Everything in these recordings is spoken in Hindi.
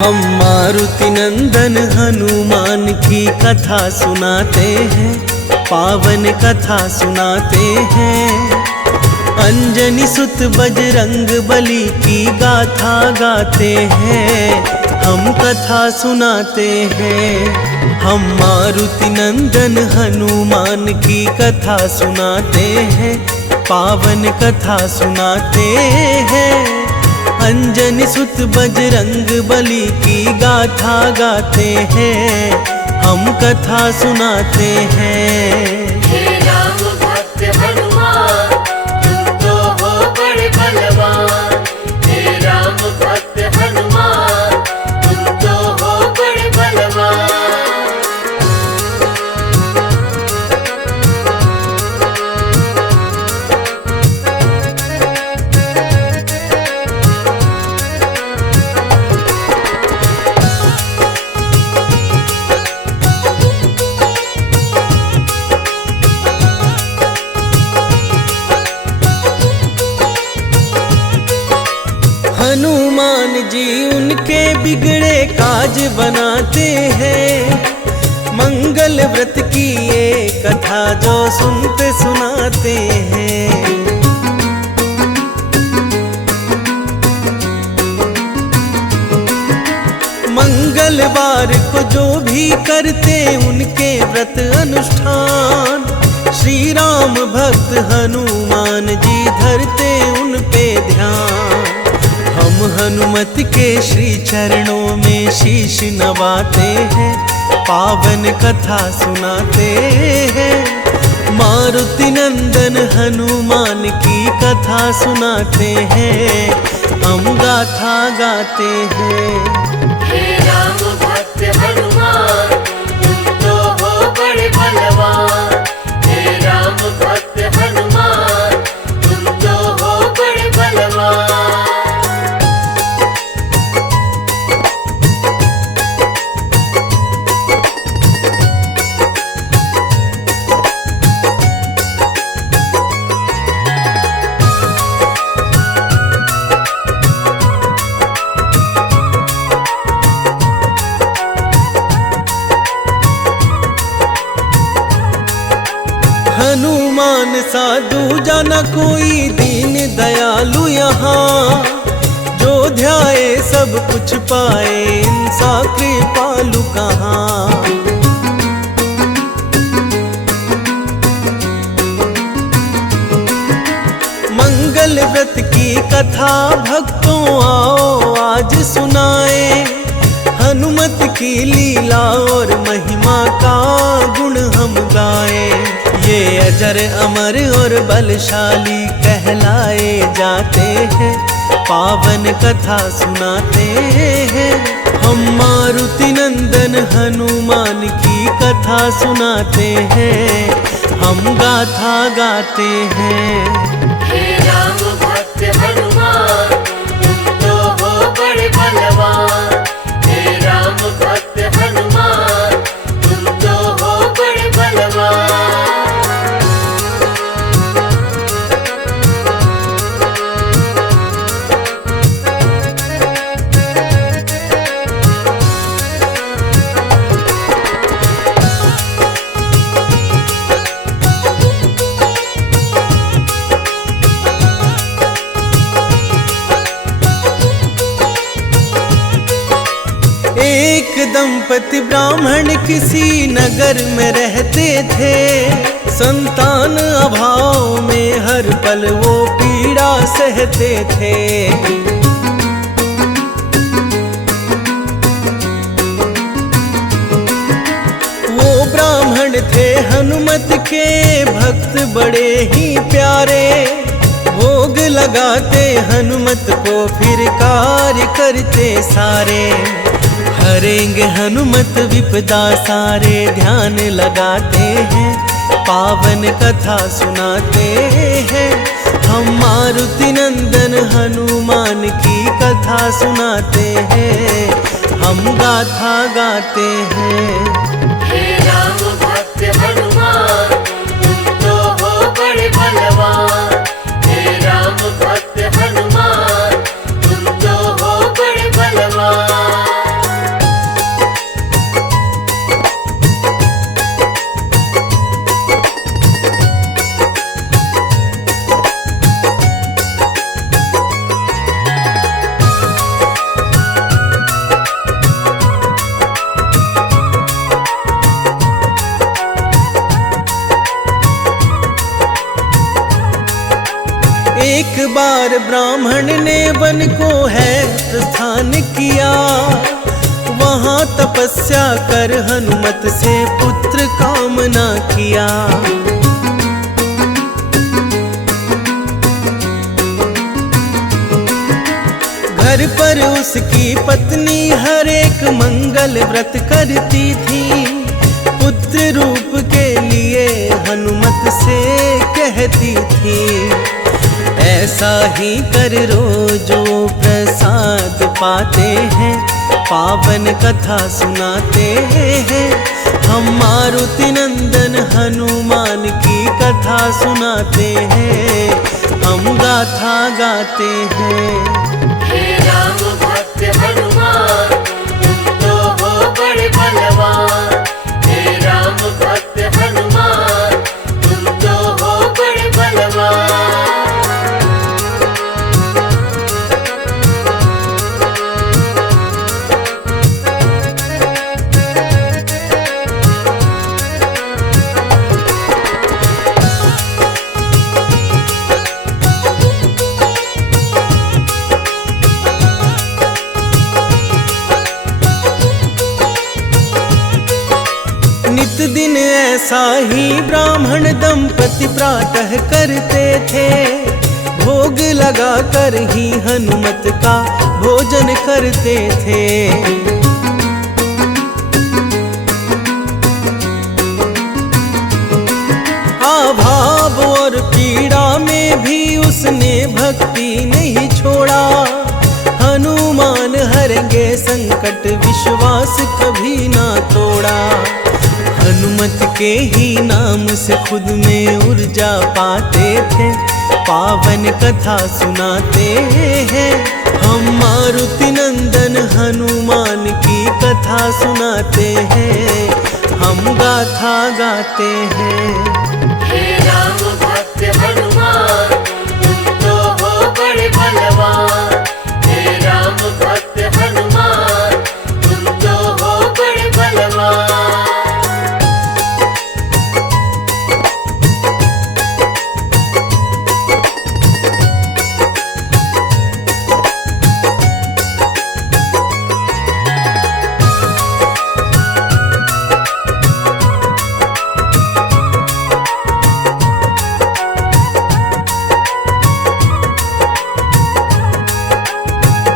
हम मारुति नंदन हनुमान की कथा सुनाते हैं, पावन कथा सुनाते हैं। अंजनी सुत बजरंग बली की गाथा गाते हैं, हम कथा सुनाते हैं। हम मारुति नंदन हनुमान की कथा सुनाते हैं, पावन कथा सुनाते हैं। अंजनी सुत बजरंग बली की गाथा गाते हैं, हम कथा सुनाते हैं। हे राम भक्त हनुमान, तुम तो हो बड़े बलवान। हे राम भक्त हनुमान, तुम तो हो बड़े बलवान। हनुमान जी उनके बिगड़े काज बनाते हैं, मंगल व्रत की ये कथा जो सुनते सुनाते हैं। मंगलवार को जो भी करते उनके व्रत अनुष्ठान, श्री राम भक्त हनुमान जी धरते उन पे ध्यान। हम हनुमत के श्री चरणों में शीश नवाते हैं, पावन कथा सुनाते हैं। मारुति नंदन हनुमान की कथा सुनाते हैं, हम गाथा गाते हैं। हे राम भक्त हनुमान, तुम तो हो बड़े बलवान। हे राम भक्त हनुमान, तुम तो हो बड़े बलवान। हनुमान साधु जाना कोई दीन दयालु यहाँ, जो ध्याए सब कुछ पाए इंसा कृपालु कहाँ। मंगल व्रत की कथा भक्तों आओ आज सुनाए, हनुमत की लीला और महिमा का गुण हम गाए। ये अजर अमर और बलशाली कहलाए जाते हैं, पावन कथा सुनाते हैं। हम मारुति नंदन हनुमान की कथा सुनाते हैं, हम गाथा गाते हैं। हे राम भक्त हनुमान, तुम तो हो बड़े बलवान। हे राम भक्त हनुमान, तुम तो हो बड़े बलवान। एक दंपति ब्राह्मण किसी नगर में रहते थे, संतान अभाव में हर पल वो पीड़ा सहते थे। वो ब्राह्मण थे हनुमत के भक्त बड़े ही प्यारे, भोग लगाते हनुमत को फिर कार्य करते सारे। हरेंगे हनुमत विपदा सारे ध्यान लगाते हैं, पावन कथा सुनाते हैं। हम मारुति नंदन हनुमान की कथा सुनाते हैं, हम गाथा गाते हैं। हे राम भक्त हनुमान, तुम तो हो बड़े बलवान। हे राम भक्त हनुमान, तुम तो हो बड़े बलवान। बार ब्राह्मण ने वन को है प्रस्थान किया, वहां तपस्या कर हनुमत से पुत्र कामना किया। घर पर उसकी पत्नी हर एक मंगल व्रत करती थी, पुत्र रूप के लिए हनुमत से कहती थी, ऐसा ही कर रोजो प्रसाद पाते हैं, पावन कथा सुनाते हैं। हम मारुति नंदन हनुमान की कथा सुनाते हैं, हम गाथा गाते हैं। हे राम भक्त हनुमान तुम तो हो बड़े बलवान, हे राम भक्त हनुमान तुम तो हो बड़े बलवान। नित दिन ऐसा ही ब्राह्मण दंपति प्रातः करते थे, भोग लगा कर ही हनुमत का भोजन करते थे। अभाव और पीड़ा में भी उसने भक्ति नहीं छोड़ा, हनुमान हरेंगे संकट विश्वास कभी ना तोड़ा। हनुमत के ही नाम से खुद में ऊर्जा पाते थे, पावन कथा सुनाते हैं। हम मारुति नंदन हनुमान की कथा सुनाते हैं, हम गाथा गाते हैं। हे राम भक्त हनुमान तुम तो हो बड़े बलवान, हे राम भक्त हनुमान तुम तो हो बड़े बलवान।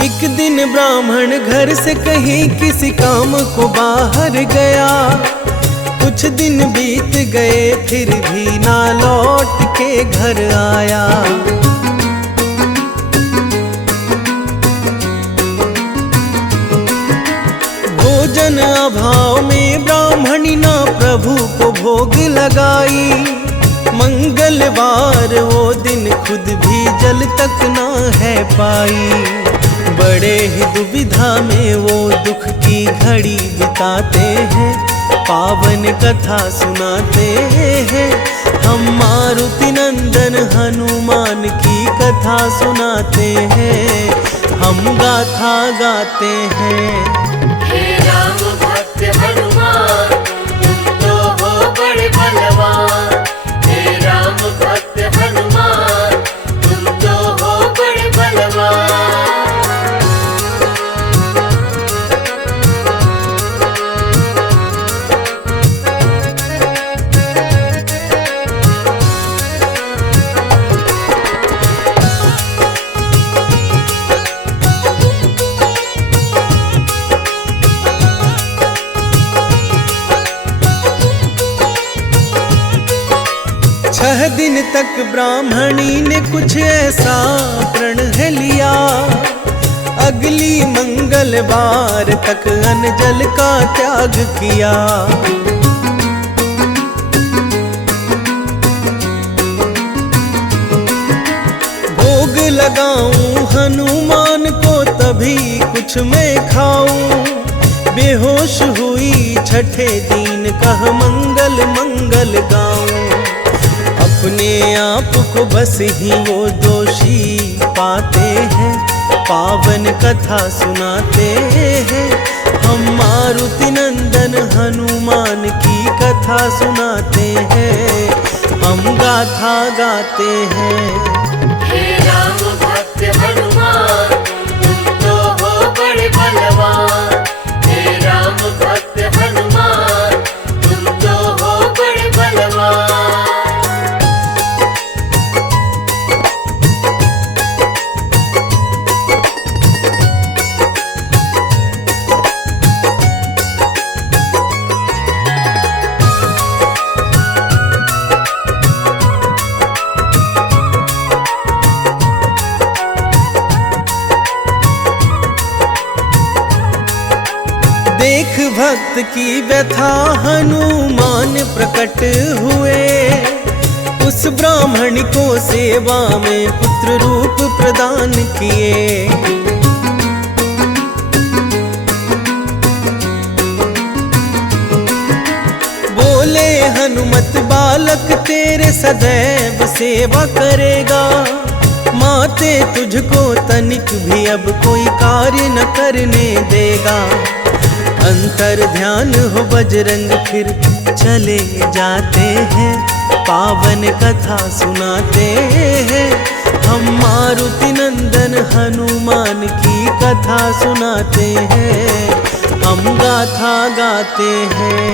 एक दिन ब्राह्मण घर से कहीं किसी काम को बाहर गया, कुछ दिन बीत गए फिर भी ना लौट के घर आया। भोजन अभाव में ब्राह्मणी ना प्रभु को भोग लगाई, मंगलवार वो दिन खुद भी जल तक ना है पाई। बड़े ही दुविधा में वो दुख की घड़ी बिताते हैं, पावन कथा सुनाते हैं। हम मारुति नंदन हनुमान की कथा सुनाते हैं, हम गाथा गाते हैं। हे राम भक्त हनुमान तुम तो हो बड़े बलवान, हे राम भक्त हनुमान तुम तो हो बड़े बलवान। छह दिन तक ब्राह्मणी ने कुछ ऐसा प्रण है लिया, अगली मंगलवार तक अन्न जल का त्याग किया। भोग लगाऊं हनुमान को तभी कुछ मैं खाऊं, बेहोश हुई छठे दिन कह मंगल मंगल गाऊं। अपने आप को बस ही वो दोषी पाते हैं, पावन कथा सुनाते हैं। हम मारुति नंदन हनुमान की कथा सुनाते हैं, हम हम गाथा गाते हैं। हे राम भक्त हनुमान तुम तो हो बड़े बलवान। हे राम भक्त हनुमान तुम तो हो बड़े बलवान। देख भक्त की व्यथा हनुमान प्रकट हुए, उस ब्राह्मण को सेवा में पुत्र रूप प्रदान किए। बोले हनुमत बालक तेरे सदैव सेवा करेगा, माते तुझको तनिक भी अब कोई कार्य न करने देगा। अंतर ध्यान हो बजरंग फिर चले जाते हैं, पावन कथा सुनाते हैं। हम मारुति नंदन हनुमान की कथा सुनाते हैं, हम गाथा गाते हैं।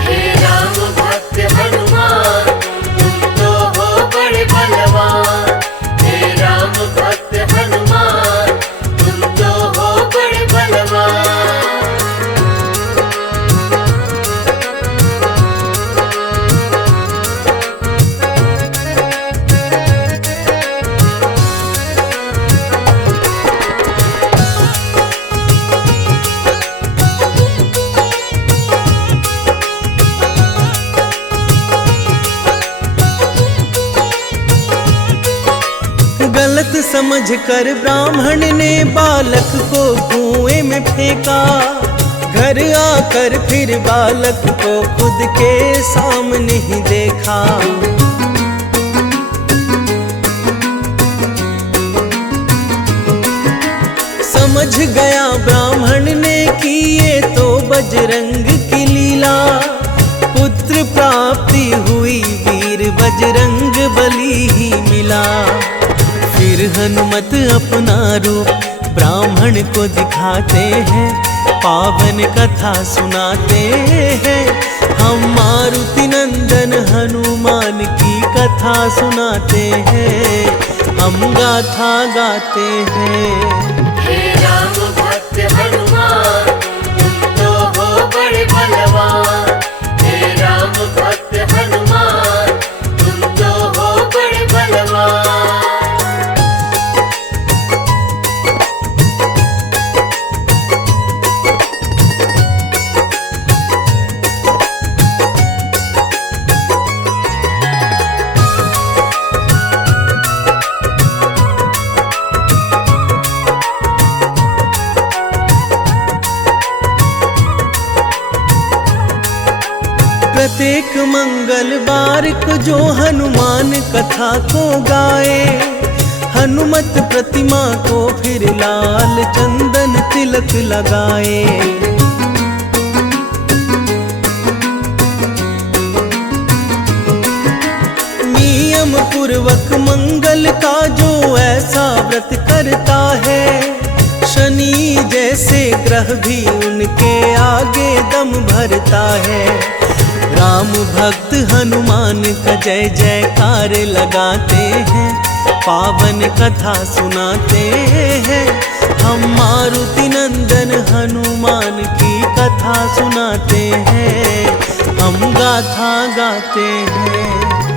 हे राम भक्त हनुमान तुम तो हो बड़े बलवान। हे राम भक्त हनुमान तुम तो हो बड़े बलवान। गलत समझकर ब्राह्मण ने बालक को कुएं में फेंका, घर आकर फिर बालक को खुद के सामने ही देखा। समझ गया ब्राह्मण ने कि ये तो बजरंग की लीला, पुत्र प्राप्ति हुई वीर बजरंग बली ही मिला। फिर हनुमत अपना रूप ब्राह्मण को दिखाते हैं, पावन कथा सुनाते हैं। हम मारुति नंदन हनुमान की कथा सुनाते हैं, हम गाथा गाते हैं। हे राम भक्त हनुमान तुम तो हो बड़े बलवान। हे राम भक्त हनुमान तुम तो हो बड़े बलवान। प्रत्येक मंगलवार को जो हनुमान कथा को गाए, हनुमत प्रतिमा को फिर लाल चंदन तिलक लगाए। नियम पूर्वक मंगल का जो ऐसा व्रत करता है, शनि जैसे ग्रह भी उनके आगे दम भरता है। राम भक्त हनुमान का जय जयकार लगाते हैं, पावन कथा सुनाते हैं। हम मारुति नंदन हनुमान की कथा सुनाते हैं, हम गाथा गाते हैं।